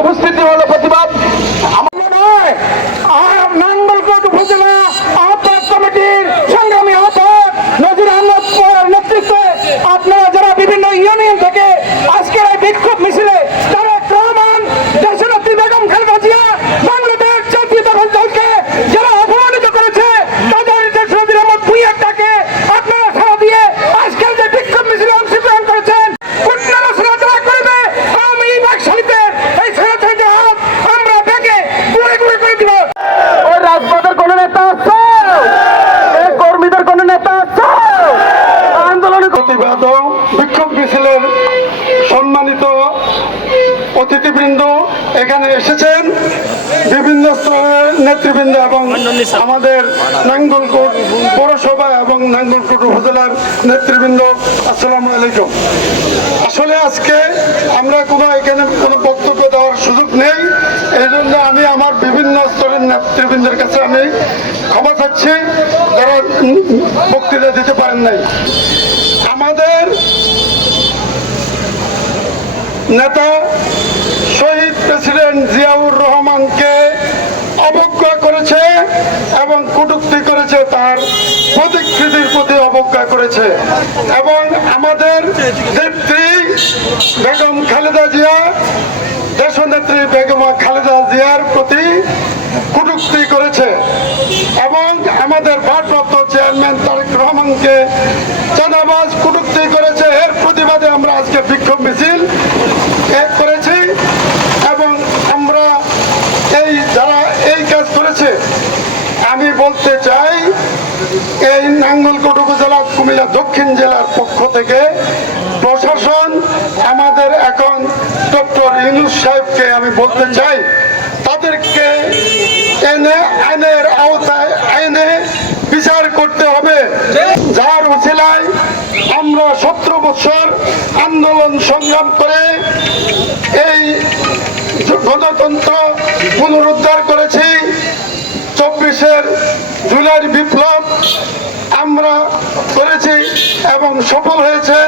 উপস্থিতি হলো প্রতিবাদ নাঙ্গলকোট উপজেলা আহ্বায়ক কমিটির সংগ্রামী আহ্বায়ক নজির আহমদ নেতৃত্বে আপনারা যারা বিভিন্ন ইউনিয়ন থেকে আজকের এই বিক্ষোভ মিছিলে তারেক রহমান, দেশনেত্রী বেগম খালেদা জিয়া, বাংলাদেশ জাতীয়তাবাদী দলকে যারা অপমানিত করেছে তাদের দেশ নজির আহমদ ভূঁইয়ারটাকে আপনারা সাড়া দিয়ে আজকের যে বিক্ষোভ মিছিলে অংশগ্রহণ করেছেন, পুনরালোচনা যারা করবে আওয়ামী বাকশালীদের এই ছেলেদের হাত আমরা ব্যাগে গুঁড়ে গুঁড়ে করে দিব। ওই রাজপথের কোন নেতা আছে? এই কর্মীদের কোন নেতা আছে? আন্দোলনের প্রতিবাদ বিক্ষোভ মিছিলের সম্মানিত অতিথিবৃন্দ এখানে এসেছেন, বিভিন্ন স্তরের নেতৃবৃন্দ এবং আমাদের নাঙ্গলকোট পৌরসভা এবং নাঙ্গলকোট উপজেলার নেতৃবৃন্দ, আসসালামু আলাইকুম। আসলে আজকে আমরা এখানে কোনো বক্তব্য দেওয়ার সুযোগ নেই, এই জন্য আমি আমার বিভিন্ন স্তরের নেতৃবৃন্দের কাছে আমি ক্ষমা চাচ্ছি যারা বক্তৃতা দিতে পারেন নাই। আমাদের নেতা শহীদ প্রেসিডেন্ট জিয়াউর রহমানকে অবজ্ঞা করেছে এবং কটূক্তি করেছে, তার প্রতিকৃতির প্রতি অবজ্ঞা করেছে এবং আমাদের নেত্রী বেগম খালেদা জিয়া, দেশনেত্রী বেগম খালেদা জিয়ার প্রতি কটূক্তি করেছে এবং আমাদের ভারপ্রাপ্ত চেয়ারম্যান তারেক রহমানকে চাঁদাবাজ কটূক্তি করেছে। এর প্রতিবাদে আমরা আজকে বিক্ষোভ মিছিল করেছি এবং আমরা যারা এই কাজ করেছে আমি বলতে চাই, এই নাঙ্গলকোট উপজেলা কুমিল্লা দক্ষিণ জেলার পক্ষ থেকে প্রশাসন আমাদের এখন ডক্টর ইউনূস সাহেবকে আমি বলতে চাই তাদেরকে এনে আইনের আওতায় আইনে বিচার করতে হবে, যার উছিলায় আমরা 17 বছর আন্দোলন সংগ্রাম করে এই গণতন্ত্র পুনরুদ্ধার করেছি। 24 জুলাইয়ের বিপ্লব আমরা করেছি এবং সফল হয়েছে।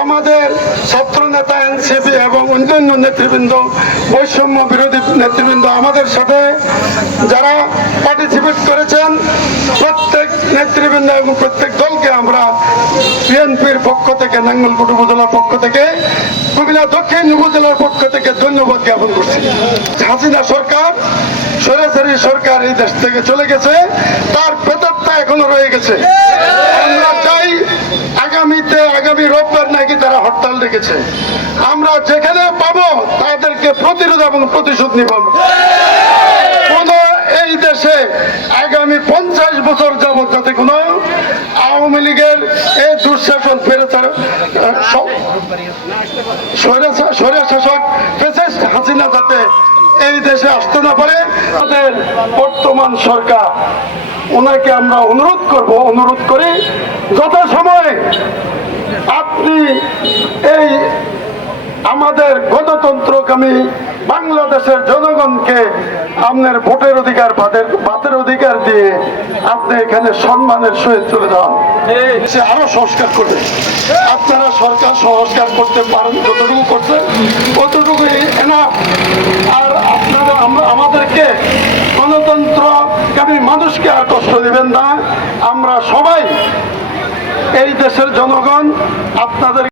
আমাদের ছাত্র নেতা এনসিপি এবং অন্যান্য নেতৃবৃন্দ, বৈষম্য বিরোধী নেতৃবৃন্দ আমাদের সাথে যারা পার্টিসিপেট করেছেন, প্রত্যেক নেতৃবৃন্দ এবং প্রত্যেক দলকে আমরা বিএনপির পক্ষ থেকে, নাঙ্গলকোট উপজেলার পক্ষ থেকে, কুমিল্লা দক্ষিণ উপজেলার পক্ষ থেকে ধন্যবাদ জ্ঞাপন করছি। হাসিনা সরকার, স্বৈরাচারী সরকার এই দেশ থেকে চলে গেছে, তার প্রেতাত্মা এখনো রয়ে গেছে। আমরা চাই আগামী রোববার নাকি তারা হরতাল রেখেছে, আমরা যেখানে পাবো তাদেরকে প্রতিরোধ এবং প্রতিশোধ নিব। এই দেশে আগামী 50 বছর যাবৎ যাতে কোনো আওয়ামী লীগের এই দুঃশাসন স্বৈরশাসক ফ্যাসিস্ট হাসিনা যাতে এই দেশে আসতে না পারে, আমাদের বর্তমান সরকার ওনাকে আমরা অনুরোধ করি যথাসময়ে আপনি এই আমাদের গণতন্ত্রকামী বাংলাদেশের জনগণকে আপনার ভোটের অধিকার, ভাতের অধিকার দিয়ে আপনি এখানে সম্মানের সহিত চলে যান, সে আরো সংস্কার করবে। আপনারা সরকার সংস্কার করতে পারেন, যতটুকু করছেন ততটুকু না। আর আপনারা আমাদেরকে গণতন্ত্রকামী মানুষকে আর কষ্ট দিবেন না। আমরা সবাই এই দেশের জনগণ আপনাদের